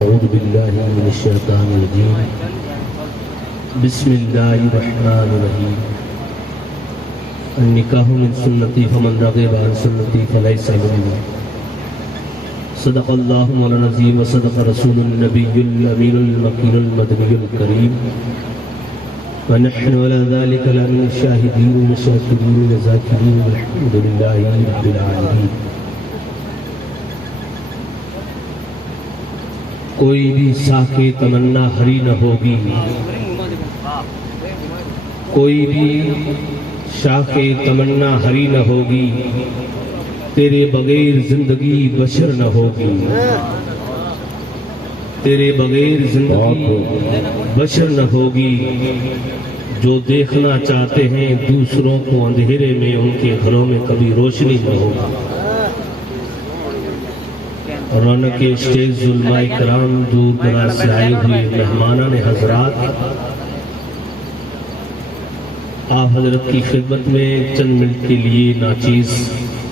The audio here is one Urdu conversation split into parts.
اعوذ باللہ من الشیطان الرجیم بسم اللہ الرحمن الرحیم النکاح من سنتی فمن رغب عن سنتی فلیس منی صدق اللہ مولانا العظیم وصدق رسول النبی الامین المکین المدنی الکریم ونحن على ذلك لمن الشاهدين والشاكرين والذاكرين والحمد لله رب العالمين۔ کوئی بھی ساکھ تمنا ہری نہ ہوگی، کوئی بھی شاخ تمنا ہری نہ ہوگی، تیرے بغیر زندگی بشر نہ ہوگی، تیرے بغیر زندگی بشر نہ ہوگی۔ جو دیکھنا چاہتے ہیں دوسروں کو اندھیرے میں، ان کے گھروں میں کبھی روشنی نہ ہوگی۔ رونق اسٹیج علماء کرام، دور دراز سے آئے ہوئے مہمانان حضرات، آپ حضرت کی خدمت میں چند منٹ کے لیے ناچیز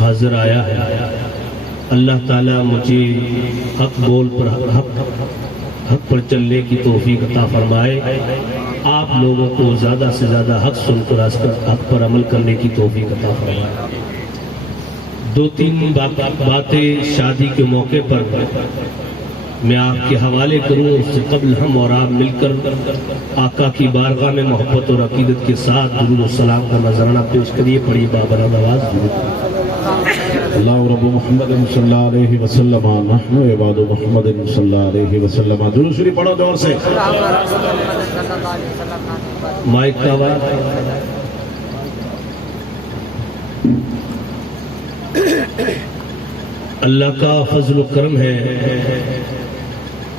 حاضر آیا ہے۔ اللہ تعالیٰ مجھے حق بول پر حق پر چلنے کی توفیق عطا فرمائے، آپ لوگوں کو زیادہ سے زیادہ حق سن کر حق پر عمل کرنے کی توفیق عطا فرمائے۔ دو تین باتیں شادی کے موقع پر میں آپ کے حوالے کروں، اس سے قبل ہم اور آپ مل کر آقا کی بارگاہ میں محبت اور عقیدت کے ساتھ درود و سلام کا نذرانہ پیش کریے۔ پڑھیے بابرکت آواز درود۔ اللہ رب محمد صلی اللہ علیہ وسلم، نحن عباد محمد صلی اللہ علیہ وسلم۔ درود شریف پڑھو زور سے۔ مائک کا آواز۔ اللہ کا فضل و کرم ہے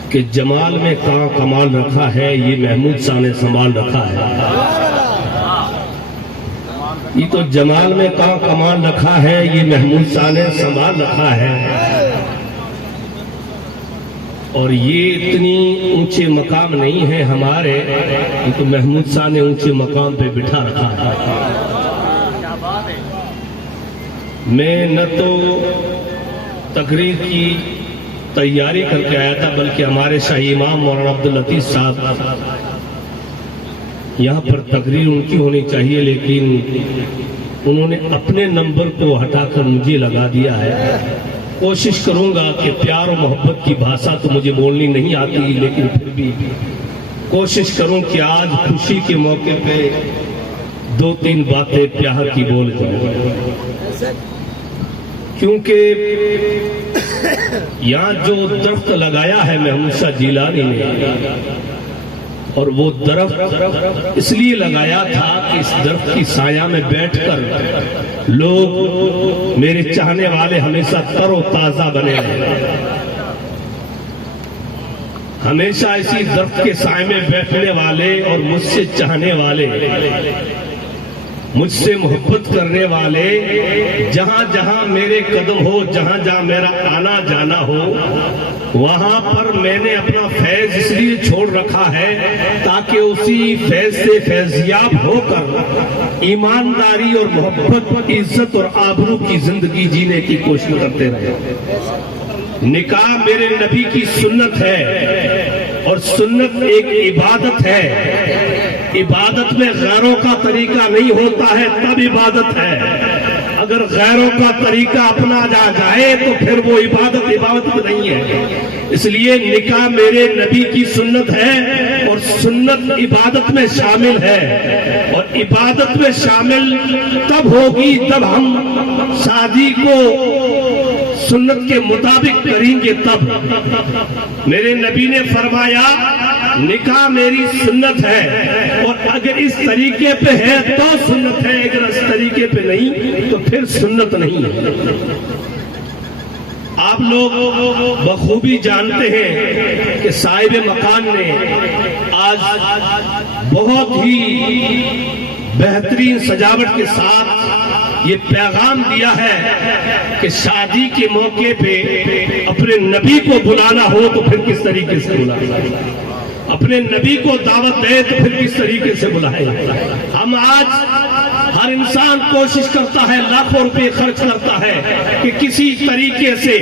کہ جمال میں کہاں کمال رکھا ہے، یہ محمود شاہ نے سنبھال رکھا ہے۔ یہ تو جمال میں کہاں کمال رکھا ہے، یہ محمود شاہ نے سنبھال رکھا ہے، اور یہ اتنی اونچے مقام نہیں ہے ہمارے، یہ تو محمود شاہ نے اونچے مقام پہ بٹھا رکھا ہے۔ میں نہ تو تقریر کی تیاری کر کے آیا تھا، بلکہ ہمارے شاہی امام مولانا عبداللطیف صاحب یہاں پر تقریر ان کی ہونی چاہیے، لیکن انہوں نے اپنے نمبر کو ہٹا کر مجھے لگا دیا ہے۔ کوشش کروں گا کہ پیار و محبت کی بھاشا تو مجھے بولنی نہیں آتی، لیکن پھر بھی کوشش کروں کہ آج خوشی کے موقع پہ دو تین باتیں پیار کی بول جاؤں، کیونکہ یہاں جو درخت لگایا ہے محمود شاہ جیلانی نے، اور وہ درخت اس لیے لگایا تھا کہ اس درخت کی سایہ میں بیٹھ کر لوگ، میرے چاہنے والے ہمیشہ تر و تازہ بنے رہیں، ہمیشہ اسی درخت کے سائے میں بیٹھنے والے اور مجھ سے چاہنے والے، مجھ سے محبت کرنے والے، جہاں جہاں میرے قدم ہو، جہاں جہاں میرا آنا جانا ہو، وہاں پر میں نے اپنا فیض اس لیے چھوڑ رکھا ہے تاکہ اسی فیض سے فیضیاب ہو کر ایمانداری اور محبت، عزت اور آبرو کی زندگی جینے کی کوشش کرتے رہے۔ نکاح میرے نبی کی سنت ہے، اور سنت ایک عبادت ہے۔ عبادت میں غیروں کا طریقہ نہیں ہوتا ہے تب عبادت ہے، اگر غیروں کا طریقہ اپنا جائے تو پھر وہ عبادت نہیں ہے۔ اس لیے نکاح میرے نبی کی سنت ہے، اور سنت عبادت میں شامل ہے، اور عبادت میں شامل تب ہوگی تب ہم شادی کو سنت کے مطابق کریں گے۔ تب میرے نبی نے فرمایا نکاح میری سنت ہے، اور اگر اس طریقے پہ ہے تو سنت ہے، اگر اس طریقے پہ نہیں تو پھر سنت نہیں ہے۔ آپ لوگ بخوبی جانتے ہیں کہ صاحب مکان نے آج بہت ہی بہترین سجاوٹ کے ساتھ یہ پیغام دیا ہے کہ شادی کے موقع پہ اپنے نبی کو بلانا ہو تو پھر کس طریقے سے بلانا، اپنے نبی کو دعوت دے تو پھر کس طریقے سے بلائے۔ ہم آج ہر انسان کوشش کرتا ہے، لاکھوں روپے خرچ کرتا ہے کہ کسی طریقے سے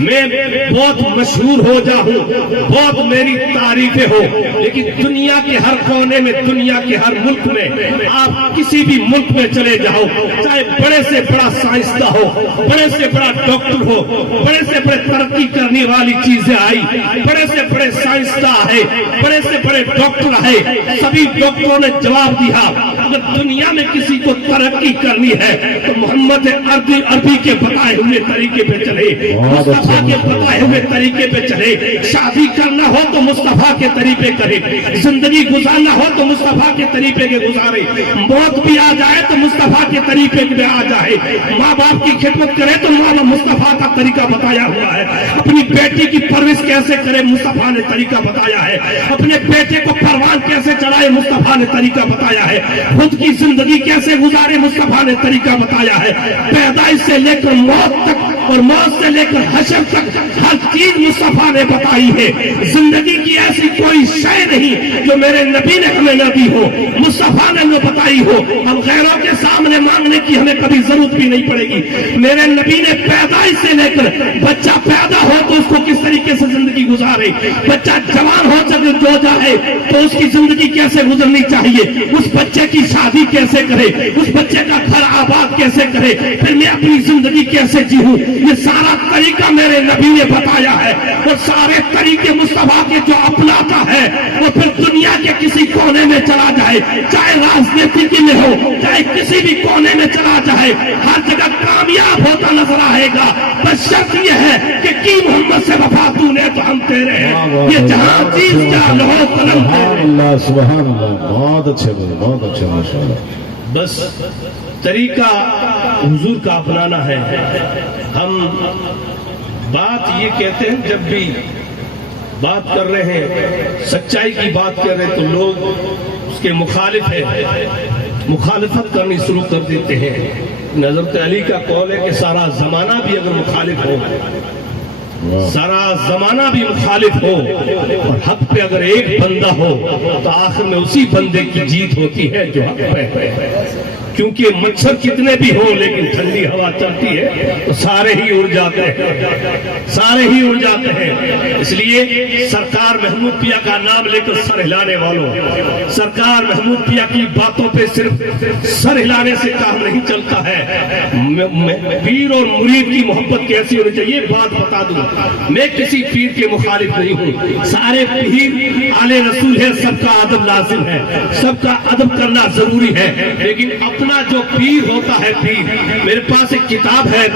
میں بہت مشہور ہو جاؤں، بہت میری تعریفیں ہو. لیکن دنیا کے ہر کونے میں، دنیا کے ہر ملک میں، آپ کسی بھی ملک میں چلے جاؤ، چاہے بڑے سے بڑا سائنسداں ہو، بڑے سے بڑا ڈاکٹر ہو، بڑے سے بڑے ترقی کرنے والی چیزیں آئی، بڑے سے بڑے سائنسداں آئے، بڑے سے بڑے ڈاکٹر آئے، سبھی ڈاکٹروں نے جواب دیا اگر دنیا میں کسی کو ترقی کرنی ہے تو محمد عربی کے بتائے ہوئے طریقے پہ چلے، مصطفیٰ کے بتائے ہوئے طریقے پہ چلے. شادی کرنا ہو تو مصطفیٰ کے طریقے کرے، زندگی گزارنا ہو تو مصطفیٰ کے طریقے کے گزارے، موت بھی آ جائے تو مصطفیٰ کے طریقے میں آ جائے، ماں باپ کی خدمت کرے تو مصطفیٰ کا طریقہ بتایا ہوا ہے، اپنی بیٹی کی پرورش کیسے کرے مصطفیٰ نے طریقہ بتایا ہے، اپنے بیٹے کو پروان کیسے چڑھائے مصطفیٰ نے طریقہ بتایا ہے، خود کی زندگی کیسے گزارے مصطفیٰ نے طریقہ بتایا ہے. پیدائش سے لے کر موت تک اور موت سے لے کر حشر تک ہر چیز مصطفیٰ نے بتائی ہے. زندگی کی ایسی کوئی شے نہیں جو میرے نبی نے ہمیں نہ دی ہو، مصطفیٰ نے ہمیں بتائی ہو. ہم غیروں کے سامنے مانگنے کی ہمیں کبھی ضرورت بھی نہیں پڑے گی. میرے نبی نے پیدائش سے لے کر بچہ پیدا ہو تو اس کو کس طریقے سے زندگی گزارے، بچہ جوان ہو جب جو جائے تو اس کی زندگی کیسے گزرنی چاہیے، اس بچے کی شادی کیسے کرے، اس بچے کا گھر آباد کیسے کرے، پھر میں اپنی زندگی کیسے جیوں، یہ سارا طریقہ میرے نبی نے بتایا ہے. اور سارے طریقے مصطفیٰ کے جو اپناتا ہے وہ پھر دنیا کے کسی کونے میں چلا جائے، چاہے راجنیتی میں ہو، چاہے کسی بھی کونے میں چلا جائے، ہر جگہ کامیاب ہوتا نظر آئے گا. بس شرط یہ ہے کہ کی محمد سے وفا تو نے تو ہم تیرے ہیں. یہ جہاں چیز کا لوہ قلم ہے. سبحان اللہ، بہت اچھے بولے، بہت اچھے، ماشاءاللہ. بس طریقہ حضور کا اپنانا ہے. ہم بات یہ کہتے ہیں جب بھی بات کر رہے ہیں، سچائی کی بات کر رہے ہیں تو لوگ اس کے مخالف ہیں، مخالفت کرنی شروع کر دیتے ہیں. حضرت علی کا قول ہے کہ سارا زمانہ بھی اگر مخالف ہو، سارا زمانہ بھی مخالف ہو اور حق پہ اگر ایک بندہ ہو تو آخر میں اسی بندے کی جیت ہوتی ہے جو حق پہ ہے. کیونکہ مچھر کتنے بھی ہوں لیکن ٹھنڈی ہوا چلتی ہے تو سارے ہی اڑ جاتے ہیں، سارے ہی اڑ جاتے ہیں. اس لیے سرکار محمود پیا کا نام لے کر سر ہلانے والوں، سرکار محمود پیا کی باتوں پہ صرف سر ہلانے سے کام نہیں چلتا ہے. پیر اور مرید کی محبت کیسی ہونی چاہیے بات بتا دوں. میں کسی پیر کے مخالف نہیں ہوں، سارے پیر آل رسول ہے، سب کا ادب لازم ہے، سب کا ادب کرنا ضروری ہے. لیکن اپنا جو پیر ہوتا ہے، پیر، میرے پاس ایک کتاب ہے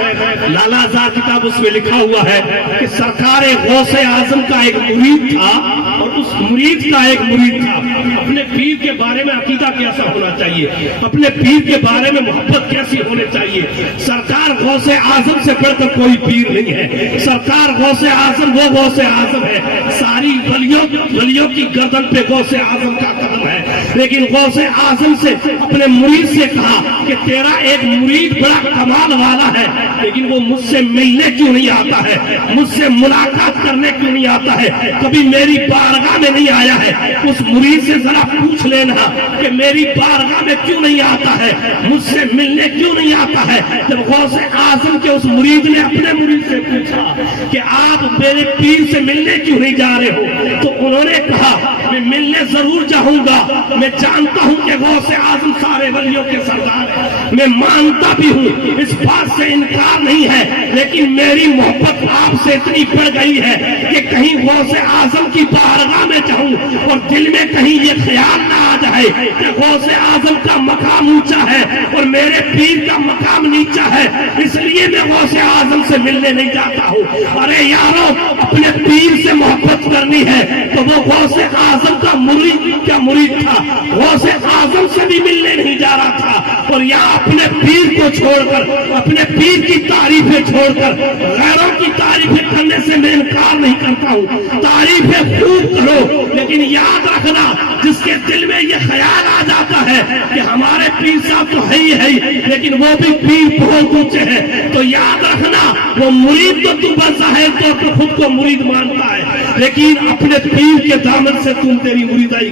لالا آزاد کتاب، اس میں لکھا ہوا ہے کہ سرکار غوث اعظم کا ایک مرید تھا اور اس مرید کا ایک مرید تھا. اپنے پیر کے بارے میں عقیدہ کیسا ہونا چاہیے، اپنے پیر کے بارے میں محبت کیسی ہونی چاہیے. سرکار غوث اعظم سے بڑھ کر کوئی پیر نہیں ہے. سرکار غوث اعظم وہ غوث اعظم ہے، ساری ولیوں کی گردن پہ غوث اعظم کا قدم ہے. لیکن غوث اعظم سے اپنے مرید سے کہا کہ تیرا ایک مرید بڑا کمال والا ہے لیکن وہ مجھ سے ملنے کیوں نہیں آتا ہے، مجھ سے ملاقات کرنے کیوں نہیں آتا ہے، کبھی میری بارگاہ میں نہیں آیا ہے. اس مرید سے ذرا پوچھ لینا کہ میری بارگاہ میں کیوں نہیں آتا ہے، مجھ سے ملنے کیوں نہیں آتا ہے. جب غوث اعظم کے اس مرید نے اپنے مرید سے پوچھا کہ آپ میرے پیر سے ملنے کیوں نہیں جا رہے ہو تو انہوں نے کہا میں ملنے ضرور جاؤں گا، میں جانتا ہوں کہ غوث اعظم سارے ولیوں کے سردار ہے، میں مانتا بھی ہوں، اس بات سے انکار نہیں ہے. لیکن میری محبت آپ سے اتنی بڑھ گئی ہے کہ کہیں غوث اعظم کی بارگاہ میں جاؤں اور دل میں کہیں یہ خیال نہ آ جائے کہ غوث اعظم کا مقام اونچا ہے اور میرے پیر کا مقام نیچا ہے، اس لیے میں غوث اعظم سے ملنے نہیں جاتا ہوں. ارے یارو، اپنے پیر سے محبت کرنی ہے تو وہ غوث اعظم کا مرید کیا مرید تھا، غوث اعظم سے بھی ملنے نہیں جا رہا تھا. اور یہاں اپنے پیر کو چھوڑ کر، اپنے پیر کی تعریفیں چھوڑ کر غیروں کی تعریفیں کرنے سے میں انکار نہیں کرتا ہوں. تعریفیں خوب کرو لیکن یاد رکھنا جس کے دل میں یہ خیال آ جاتا ہے کہ ہمارے پیر صاحب تو ہے ہی ہے لیکن وہ بھی پیر بہت اونچے ہیں تو یاد رکھنا وہ مرید تو تم بظاہر طور پر خود کو مرید مانتا ہے لیکن اپنے پیر کے دامن سے تم تیری مریدائی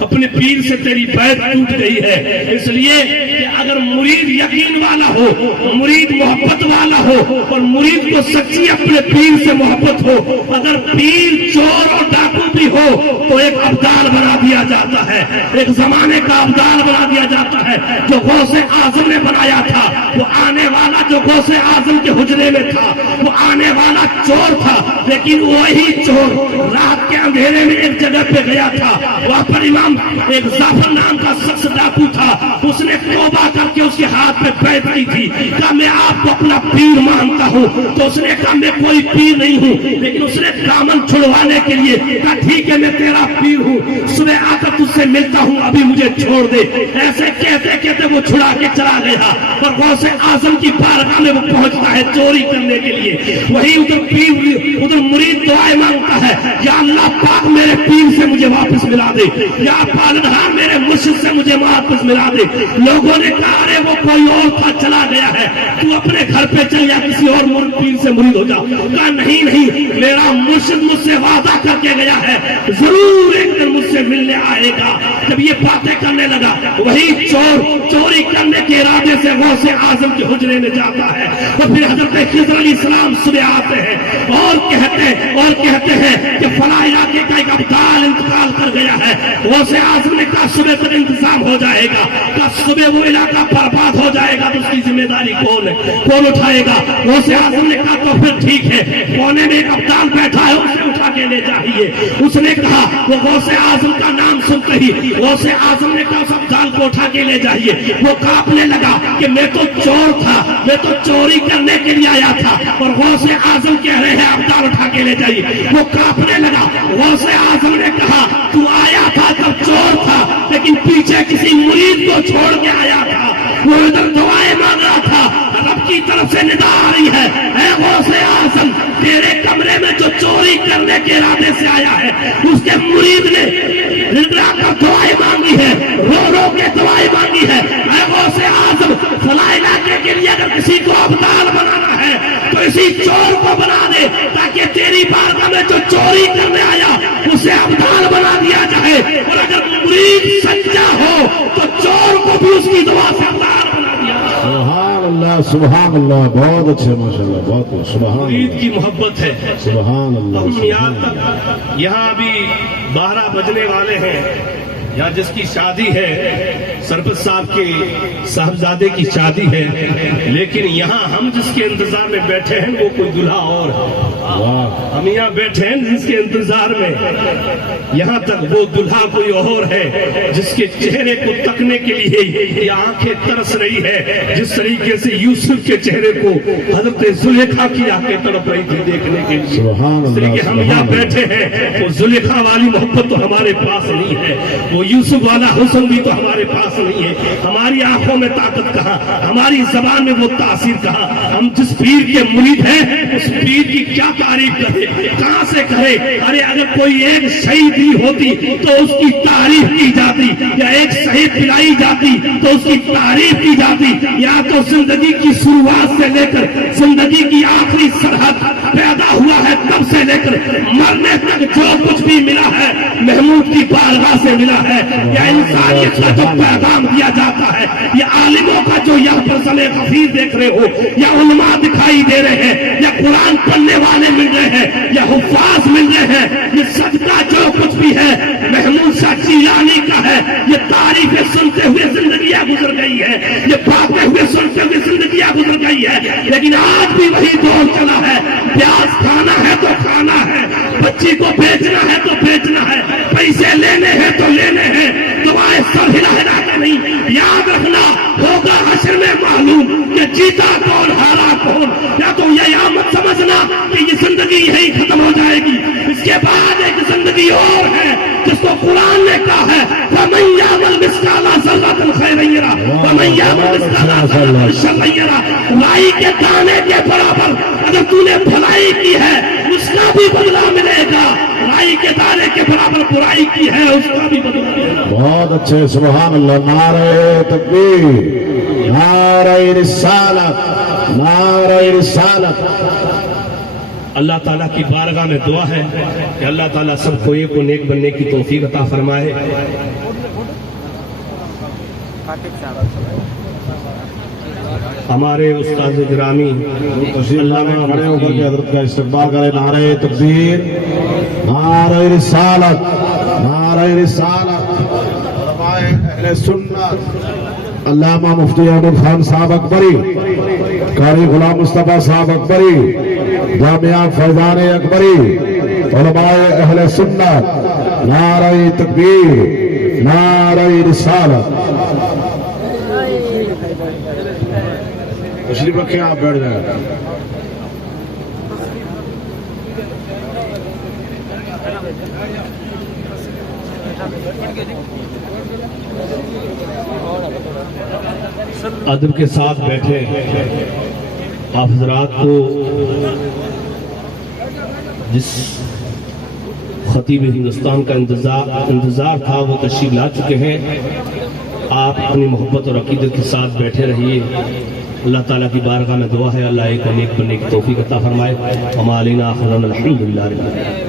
اپنے پیر سے تیری بیعت ٹوٹ گئی ہے. اس لیے کہ اگر مرید یقین والا ہو, مرید محبت والا ہو, اور مرید کو سچی اپنے پیر سے محبت ہو, اگر پیر چور اور ڈاکو بھی ہو تو ایک ابدال بنا دیا جاتا ہے, ایک زمانے کا ابدال بنا دیا جاتا ہے. جو غوث اعظم نے بنایا تھا, وہ آنے والا جو غوث اعظم کے حجرے میں تھا وہ آنے والا چور تھا, لیکن وہی چور رات کے اندھیرے میں ایک جگہ پہ گیا تھا. وہاں پر امام ایک ظفر نام کا شخص ڈاکو تھا, اس نے توبہ کر کے اس کے ہاتھ میں بیعت کی تھی, کہا میں آپ کو اپنا پیر مانتا ہوں. تو اس نے کہا میں کوئی پیر نہیں ہوں, لیکن اس نے دامن چھڑوانے کے لیے کہا ٹھیک ہے میں تیرا پیر ہوں, صبح آ کر تجھ سے ملتا ہوں, ابھی مجھے چھوڑ دے. ایسے کہتے کہتے وہ چھڑا کے چلا گیا, اور غوث اعظم کی بارگاہ میں وہ پہنچتا ہے چوری کرنے کے لیے. وہی ادھر پیر ادھر مرید دعائیں مانگتا ہے, یا اللہ پاک میرے پیر سے مجھے واپس ملا دے, یا پالنہار میرے مرشد سے مجھے واپس ملا دے. لوگوں نے کہا ارے وہ کوئی اور تھا چلا گیا ہے, تو اپنے گھر پہ چل یا کسی اور پیر سے مرید ہو جا. کہا نہیں نہیں, میرا مرشد مجھ سے وعدہ کر کے گیا ہے ضرور ایک دن مجھ سے ملنے آئے گا. جب یہ باتیں کرنے لگا, وہی چور چوری کرنے کے ارادے سے غوث اعظم کے حجرے میں جاتا ہے. اور پھر حضرت خضر علیہ السلام صبح آتے ہیں اور کہتے ہیں کہ فلاں علاقے کا ایک ابدال انتقال کر گیا ہے. غوث اعظم نے کہا صبح تک انتظام ہو جائے گا, کہا صبح وہ علاقہ برباد ہو جائے گا تو اس کی ذمہ داری کون اٹھائے گا. غوث اعظم نے کہا تو پھر ٹھیک ہے, کونے میں ایک ابدال بیٹھا ہے اسے اٹھا کے لے جائیے. اس نے کہا, وہ غوث اعظم کا نام سنتے ہی غوث اعظم نے کہا اس ابدال کو اٹھا کے لے جائیے. وہ کانپنے لگا کہ میں تو چور تھا, میں تو چوری کرنے کے لیے آیا تھا, اور غوث اعظم کہہ رہے ہیں ابدال اٹھا کے لے جائیے. وہ کانپنے لگا. غوث اعظم نے کہا تو آیا تھا تب چور تھا, لیکن پیچھے کسی مرید کو چھوڑ کے آیا تھا, وہ ادھر دعائیں مانگ رہا تھا. رب کی طرف سے ندا آ رہی ہے, اے غوث اعظم تیرے کمرے میں جو چوری کرنے کے ارادے سے آیا ہے اس کے مرید نے رڑا کر دعائیں مانگی ہے, رو رو کے دعائیں مانگی ہے. اے غوث اعظم فلاں علاقے کے لیے اگر کسی کو ابدال بنانا ہے تو اسی چور کو بنا دے, تاکہ تیری بارگاہ میں جو چوری کرنے آیا اسے ابدال بنا دیا جائے, اور اگر مرید سچا ہو تو چور کو بھی اس کی دعا سے ابدال بنا دیا جائے. سبحان اللہ سبحان اللہ, بہت اچھے ماشاءاللہ, بہت سبحان مرید اللہ کی محبت ہے. سبحان اللہ. ہم یہاں تک یہاں بھی 12 بجنے والے ہیں, یہاں جس کی شادی ہے سرپت صاحب کے صاحبزادے کی شادی ہے, لیکن یہاں ہم جس کے انتظار میں بیٹھے ہیں وہ کوئی دلہا اور ہے. ہم یہاں بیٹھے ہیں جس کے انتظار میں, یہاں تک وہ دلہا کوئی اور ہے جس کے چہرے کو تکنے کے لیے یہ آنکھیں ترس رہی ہے, جس طریقے سے یوسف کے چہرے کو حضرت زلیخا کی آنکھیں تڑپ رہی تھی دیکھنے کے لیے. اس طریقے ہم یہاں بیٹھے ہیں, وہ زلیخا والی محبت تو ہمارے پاس نہیں ہے, وہ یوسف والا حسن بھی تو ہمارے پاس نہیں ہے. ہماری آنکھوں میں طاقت کہاں, ہماری زبان میں وہ تاثیر کہاں. ہم جس پیر کے مرید ہیں اس پیر کی کیا تعریف کرے, کہاں سے کرے. ارے اگر کوئی ایک شہیدی ہوتی تو اس کی تعریف کی جاتی, یا ایک شہید پلائی جاتی تو اس کی تعریف کی جاتی. یا تو زندگی کی شروعات سے لے کر زندگی کی آخری سرحد پیدا ہوا ہے تب سے لے کر مرنے تک جو کچھ بھی ملا ہے محمود کی بارگاہ سے ملا ہے. یا انسانیت کا جو پیغام دیا جاتا ہے, یا عالموں کا جو یہاں پر سلے غفیر دیکھ رہے ہو, یا علماء دکھائی دے رہے ہیں, یا قرآن پڑھنے والے مل رہے ہیں, یا حفاظ مل رہے ہیں, یہ صدقہ جو کچھ بھی ہے محمود شاہ چیلانی کا ہے. یہ تعریفیں سنتے ہوئے زندگیاں گزر گئی ہے, یہ باتیں ہوئے سنتے ہوئے زندگیاں گزر گئی ہے, لیکن آج بھی وہی دور چلا ہے. پیاز کھانا ہے تو کھانا ہے, بچی کو بیچنا ہے تو بیچنا ہے, پیسے لینے ہیں تو لینے ہیں, دعائیں سر ہلا ہلا کے نہیں. یاد رکھنا ہوگا حشر میں معلوم کہ جیتا کون ہارا کون. یا تو یہ مت سمجھنا کہ یہ زندگی یہی ختم ہو جائے گی, اس کے بعد ایک زندگی اور ہے جس کو قرآن نے کہا ہے وَمَن يَعْمَلْ مِثْقَالَ ذَرَّةٍ خَيْرًا يَرَهُ وَمَن يَعْمَلْ مِثْقَالَ ذَرَّةٍ شَرًّا يَرَهُ. رائی کے دانے کے برابر اگر تو نے بھلائی کی ہے اس کا بھی بدلہ ملے گا, رائی کے دانے کے برابر برائی کی ہے اس کا بھی بدلہ ملے گا. بہت اچھے سبحان اللہ. نعرہ تکبیر, نعرہ رسالت, نعرہ رسالت. اللہ تعالیٰ کی بارگاہ میں دعا ہے کہ اللہ تعالیٰ سب کو ایک و نیک بننے کی توفیق عطا فرمائے. ہمارے استاد گرامی علامہ کھڑے ہو کر کے حضرت کا استقبال کریں. نعرہ تکبیر، نعرہ رسالت، نعرہ رسالت. علماء اہل سنت علامہ مفتی احمد خان صاحب اکبری، قاری غلام مصطفیٰ صاحب اکبری، جامعہ فیضان اکبری، علماء اہل سنت، نعرہ تکبیر، نعرہ رسالت. تشریف رکھیں، آپ بیٹھ جائیں. ادب کے ساتھ بیٹھے. آپ حضرات کو جس خطیب ہندوستان کا انتظار تھا وہ تشریف لا چکے ہیں. آپ اپنی محبت اور عقیدت کے ساتھ بیٹھے رہیے. اللہ تعالیٰ کی بارگاہ میں دعا ہے اللہ ایک نیک بننے کی توفیق عطا فرمائے. وما علینا الا الحمد للہ.